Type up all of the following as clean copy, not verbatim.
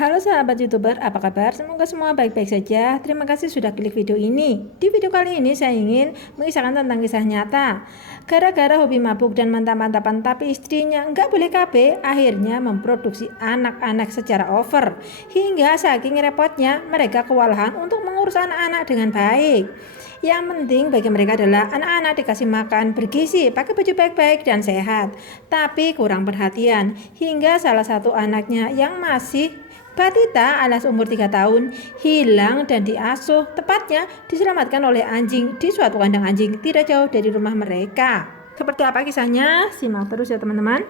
Halo sahabat YouTuber, apa kabar? Semoga semua baik-baik saja. Terima kasih sudah klik video ini. Di video kali ini saya ingin mengisahkan tentang kisah nyata. Gara-gara hobi mabuk dan mantap-mantapan tapi istrinya nggak boleh KB, akhirnya memproduksi anak-anak secara over. Hingga saking repotnya mereka kewalahan untuk mengurus anak-anak dengan baik. Yang penting bagi mereka adalah anak-anak dikasih makan bergizi, pakai baju baik-baik dan sehat. Tapi kurang perhatian, hingga salah satu anaknya yang masih Batita alias umur 3 tahun hilang dan diasuh, tepatnya diselamatkan oleh anjing di suatu kandang anjing tidak jauh dari rumah mereka. Seperti apa kisahnya? Simak terus ya teman-teman.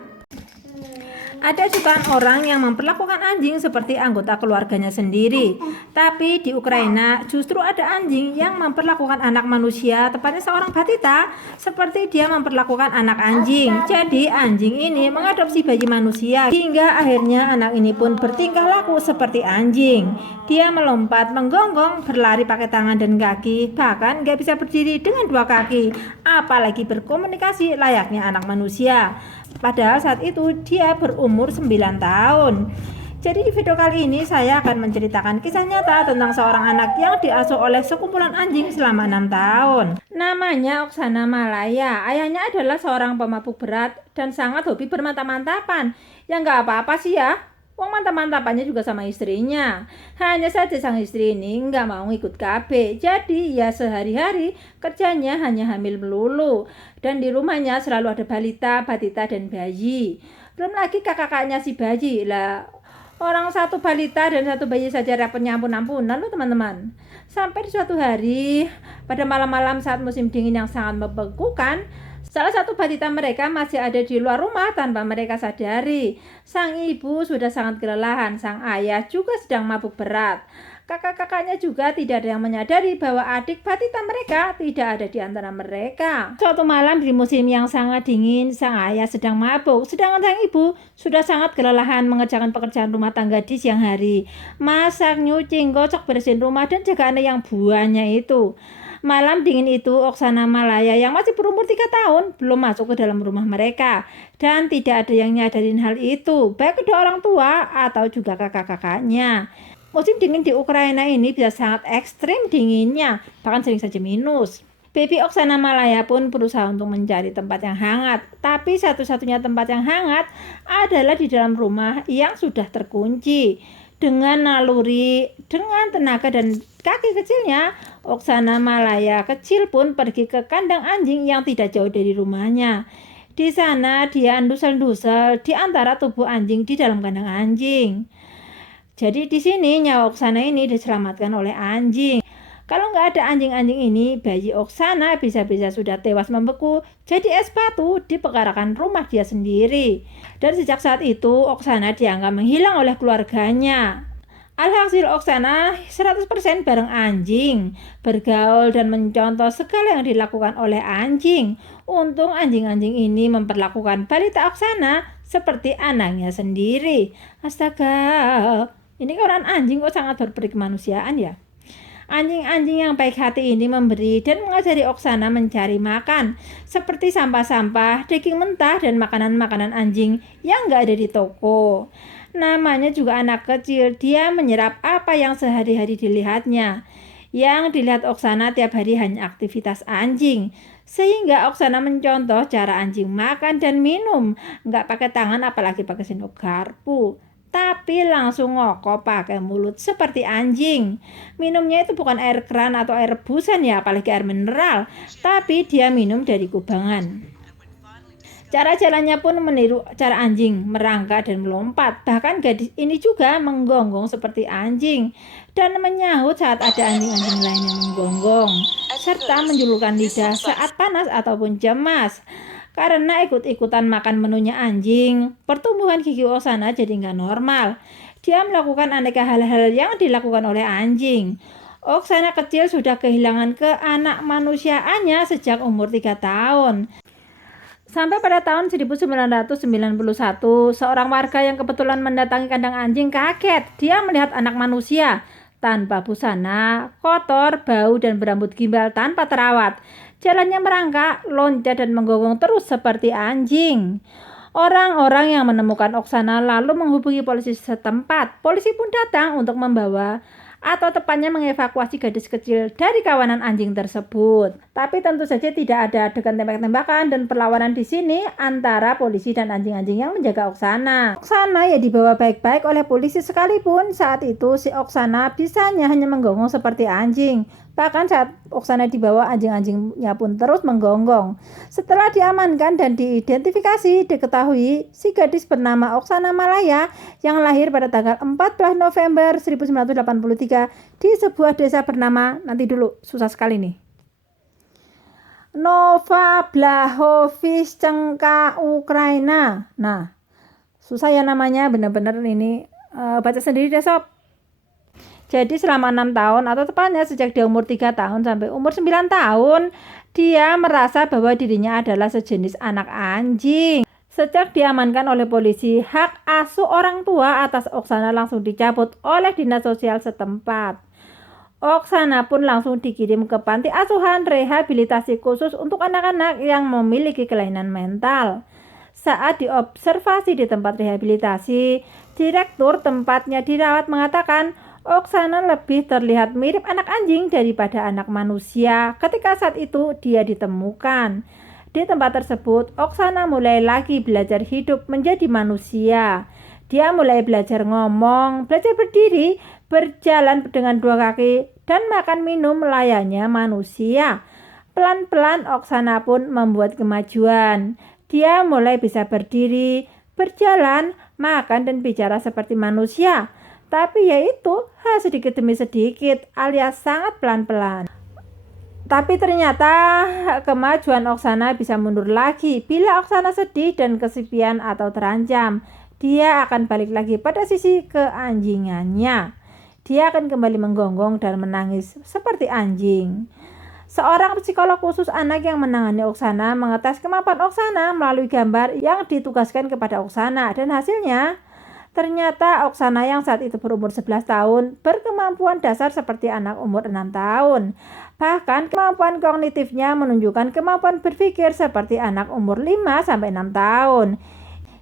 Ada jutaan orang yang memperlakukan anjing seperti anggota keluarganya sendiri. Tapi di Ukraina justru ada anjing yang memperlakukan anak manusia, tepatnya seorang Batita, seperti dia memperlakukan anak anjing. Jadi anjing ini mengadopsi bayi manusia, hingga akhirnya anak ini pun bertingkah laku seperti anjing. Dia melompat, menggonggong, berlari pakai tangan dan kaki, bahkan gak bisa berdiri dengan 2 kaki, apalagi berkomunikasi layaknya anak manusia. Padahal saat itu dia berumur 9 tahun. Jadi di video kali ini saya akan menceritakan kisah nyata tentang seorang anak yang diasuh oleh sekumpulan anjing selama 6 tahun. Namanya Oksana Malaya. Ayahnya adalah seorang pemabuk berat dan sangat hobi bermantap-mantapan. Ya nggak apa-apa sih ya. Wong mantap-mantapannya juga sama istrinya. Hanya saja sang istri ini nggak mau ikut KB. Jadi ya sehari-hari kerjanya hanya hamil melulu. Dan di rumahnya selalu ada balita, batita, dan bayi. Belum lagi kakak-kakaknya si bayi. Lah, orang satu balita dan satu bayi saja repotnya ampun-ampunan loh teman-teman. Sampai di suatu hari, pada malam-malam saat musim dingin yang sangat membekukan, salah satu batita mereka masih ada di luar rumah tanpa mereka sadari. Sang ibu sudah sangat kelelahan, sang ayah juga sedang mabuk berat. Kakak-kakaknya juga tidak ada yang menyadari bahwa adik batita mereka tidak ada di antara mereka. Suatu malam di musim yang sangat dingin, sang ayah sedang mabuk, sedangkan sang ibu sudah sangat kelelahan mengerjakan pekerjaan rumah tangga di siang hari. Masak, nyuci, gosok, bersihin rumah, dan jaga anak yang buahnya itu. Malam dingin itu, Oksana Malaya yang masih berumur 3 tahun belum masuk ke dalam rumah mereka. Dan tidak ada yang nyadarin hal itu, baik kedua orang tua atau juga kakak-kakaknya. Musim dingin di Ukraina ini bisa sangat ekstrim dinginnya, bahkan sering saja minus. Baby Oksana Malaya pun berusaha untuk mencari tempat yang hangat, tapi satu-satunya tempat yang hangat adalah di dalam rumah yang sudah terkunci. Dengan naluri, dengan tenaga dan kaki kecilnya, Oksana Malaya kecil pun pergi ke kandang anjing yang tidak jauh dari rumahnya. Di sana dia andusal-dusal di antara tubuh anjing di dalam kandang anjing. Jadi di sini nyawa Oksana ini diselamatkan oleh anjing. Kalau nggak ada anjing-anjing ini, bayi Oksana bisa-bisa sudah tewas membeku jadi es batu di pekarangan rumah dia sendiri. Dan sejak saat itu, Oksana dianggap menghilang oleh keluarganya. Alhasil Oksana 100% bareng anjing, bergaul dan mencontoh segala yang dilakukan oleh anjing. Untung anjing-anjing ini memperlakukan balita Oksana seperti anaknya sendiri. Astaga, ini orang anjing kok sangat berberi kemanusiaan ya. Anjing-anjing yang baik hati ini memberi dan mengajari Oksana mencari makan, seperti sampah-sampah, daging mentah, dan makanan-makanan anjing yang nggak ada di toko. Namanya juga anak kecil, dia menyerap apa yang sehari-hari dilihatnya. Yang dilihat Oksana tiap hari hanya aktivitas anjing, sehingga Oksana mencontoh cara anjing makan dan minum, nggak pakai tangan apalagi pakai sendok garpu, tapi langsung ngokok pakai mulut seperti anjing. Minumnya itu bukan air keran atau air rebusan ya, apalagi air mineral, tapi dia minum dari kubangan. Cara jalannya pun meniru cara anjing, merangkak dan melompat. Bahkan gadis ini juga menggonggong seperti anjing dan menyahut saat ada anjing-anjing lain yang menggonggong, serta menjulurkan lidah saat panas ataupun cemas. Karena ikut-ikutan makan menunya anjing, pertumbuhan gigi Oksana jadi nggak normal. Dia melakukan aneka hal-hal yang dilakukan oleh anjing. Oksana kecil sudah kehilangan keanak manusiaannya sejak umur 3 tahun. Sampai pada tahun 1991, seorang warga yang kebetulan mendatangi kandang anjing kaget. Dia melihat anak manusia tanpa busana, kotor, bau, dan berambut gimbal tanpa terawat. Jalannya merangkak, loncat, dan menggonggong terus seperti anjing. Orang-orang yang menemukan Oksana lalu menghubungi polisi setempat. Polisi pun datang untuk membawa atau tepatnya mengevakuasi gadis kecil dari kawanan anjing tersebut. Tapi tentu saja tidak ada adegan tembak-tembakan dan perlawanan di sini antara polisi dan anjing-anjing yang menjaga Oksana. Oksana ya dibawa baik-baik oleh polisi sekalipun saat itu si Oksana bisanya hanya menggonggong seperti anjing. Bahkan saat Oksana dibawa, anjing-anjingnya pun terus menggonggong. Setelah diamankan dan diidentifikasi, diketahui si gadis bernama Oksana Malaya yang lahir pada tanggal 14 November 1983 di sebuah desa bernama, nanti dulu, susah sekali nih, Nova Blahovishchenka, Ukraina. Nah, susah ya namanya, benar-benar ini baca sendiri deh sob. Jadi selama 6 tahun atau tepatnya sejak dia umur 3 tahun sampai umur 9 tahun, dia merasa bahwa dirinya adalah sejenis anak anjing. Sejak diamankan oleh polisi, hak asuh orang tua atas Oksana langsung dicabut oleh dinas sosial setempat. Oksana pun langsung dikirim ke panti asuhan rehabilitasi khusus untuk anak-anak yang memiliki kelainan mental. Saat diobservasi di tempat rehabilitasi, direktur tempatnya dirawat mengatakan Oksana lebih terlihat mirip anak anjing daripada anak manusia ketika saat itu dia ditemukan. Di tempat tersebut, Oksana mulai lagi belajar hidup menjadi manusia. Dia mulai belajar ngomong, belajar berdiri, berjalan dengan 2 kaki, dan makan minum layaknya manusia. Pelan-pelan Oksana pun membuat kemajuan. Dia mulai bisa berdiri, berjalan, makan, dan bicara seperti manusia. Tapi yaitu sedikit demi sedikit alias sangat pelan-pelan. Tapi ternyata kemajuan Oksana bisa mundur lagi bila Oksana sedih dan kesepian atau terancam. Dia akan balik lagi pada sisi keanjingannya. Dia akan kembali menggonggong dan menangis seperti anjing. Seorang psikolog khusus anak yang menangani Oksana mengetes kemampuan Oksana melalui gambar yang ditugaskan kepada Oksana, dan hasilnya ternyata Oksana yang saat itu berumur 11 tahun berkemampuan dasar seperti anak umur 6 tahun. Bahkan kemampuan kognitifnya menunjukkan kemampuan berpikir seperti anak umur 5-6 tahun.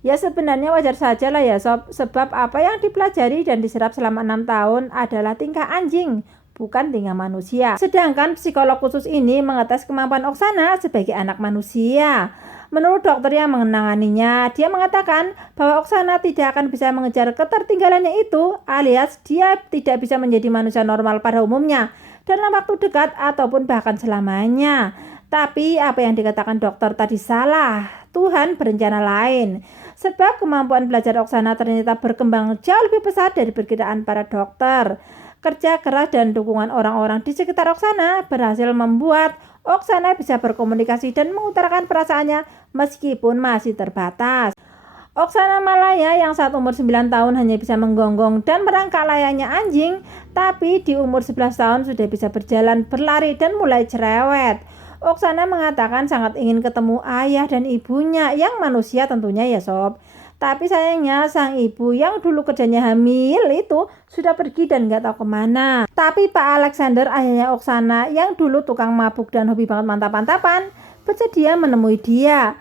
Ya sebenarnya wajar saja lah ya sob, sebab apa yang dipelajari dan diserap selama 6 tahun adalah tingkah anjing, bukan tingkah manusia. Sedangkan psikolog khusus ini mengetes kemampuan Oksana sebagai anak manusia. Menurut dokter yang menanganinya, dia mengatakan bahwa Oksana tidak akan bisa mengejar ketertinggalannya itu, alias dia tidak bisa menjadi manusia normal pada umumnya dalam waktu dekat ataupun bahkan selamanya. Tapi apa yang dikatakan dokter tadi salah. Tuhan berencana lain. Sebab kemampuan belajar Oksana ternyata berkembang jauh lebih pesat dari perkiraan para dokter. Kerja keras dan dukungan orang-orang di sekitar Oksana berhasil membuat Oksana bisa berkomunikasi dan mengutarakan perasaannya meskipun masih terbatas. Oksana Malaya yang saat umur 9 tahun hanya bisa menggonggong dan merangkak layaknya anjing, tapi di umur 11 tahun sudah bisa berjalan, berlari, dan mulai cerewet. Oksana mengatakan sangat ingin ketemu ayah dan ibunya yang manusia tentunya ya sob. Tapi sayangnya sang ibu yang dulu kerjanya hamil itu sudah pergi dan gak tahu kemana. Tapi Pak Alexander, ayahnya Oksana yang dulu tukang mabuk dan hobi banget mantap-mantapan, bersedia menemui dia.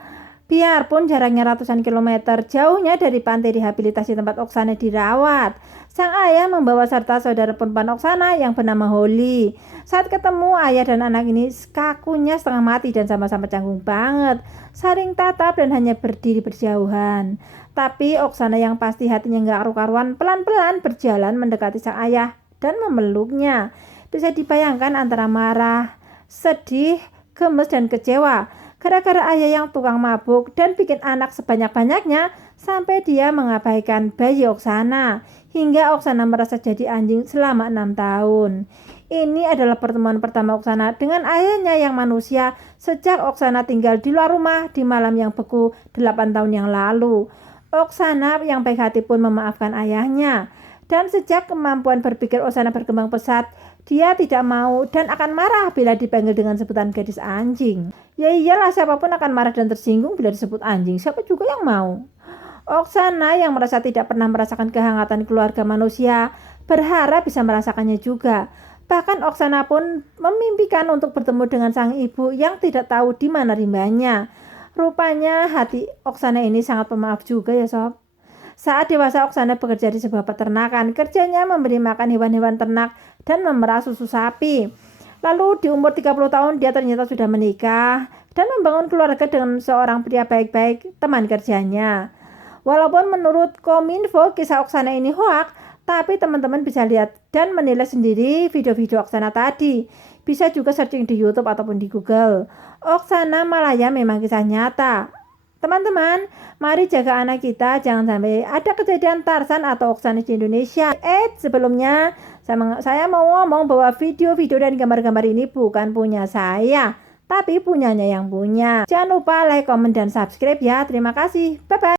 Biarpun jaraknya ratusan kilometer jauhnya dari pantai rehabilitasi tempat Oksana dirawat. Sang ayah membawa serta saudara perempuan Oksana yang bernama Holly. Saat ketemu, ayah dan anak ini kakunya setengah mati dan sama-sama canggung banget. Saling tatap dan hanya berdiri berjauhan. Tapi Oksana yang pasti hatinya gak karu-karuan pelan-pelan berjalan mendekati sang ayah dan memeluknya. Bisa dibayangkan antara marah, sedih, gemes, dan kecewa. Gara-gara ayah yang tukang mabuk dan bikin anak sebanyak-banyaknya sampai dia mengabaikan bayi Oksana. Hingga Oksana merasa jadi anjing selama 6 tahun. Ini adalah pertemuan pertama Oksana dengan ayahnya yang manusia sejak Oksana tinggal di luar rumah di malam yang beku 8 tahun yang lalu. Oksana yang baik hati pun memaafkan ayahnya. Dan sejak kemampuan berpikir Oksana berkembang pesat, dia tidak mau dan akan marah bila dipanggil dengan sebutan gadis anjing. Ya iyalah, siapapun akan marah dan tersinggung bila disebut anjing. Siapa juga yang mau? Oksana yang merasa tidak pernah merasakan kehangatan keluarga manusia berharap bisa merasakannya juga. Bahkan Oksana pun memimpikan untuk bertemu dengan sang ibu yang tidak tahu di mana rimbanya. Rupanya hati Oksana ini sangat pemaaf juga ya sob. Saat dewasa Oksana bekerja di sebuah peternakan. Kerjanya memberi makan hewan-hewan ternak dan memerah susu sapi. Lalu di umur 30 tahun dia ternyata sudah menikah dan membangun keluarga dengan seorang pria baik-baik, teman kerjanya. Walaupun menurut Kominfo kisah Oksana ini hoak, tapi teman-teman bisa lihat dan menilai sendiri video-video Oksana tadi. Bisa juga searching di YouTube ataupun di Google. Oksana Malaya memang kisah nyata. Teman-teman, mari jaga anak kita jangan sampai ada kejadian Tarzan atau Oksana di Indonesia. Sebelumnya saya mau ngomong bahwa video-video dan gambar-gambar ini bukan punya saya, tapi punyanya yang punya. Jangan lupa like, komen, dan subscribe ya. Terima kasih. Bye-bye.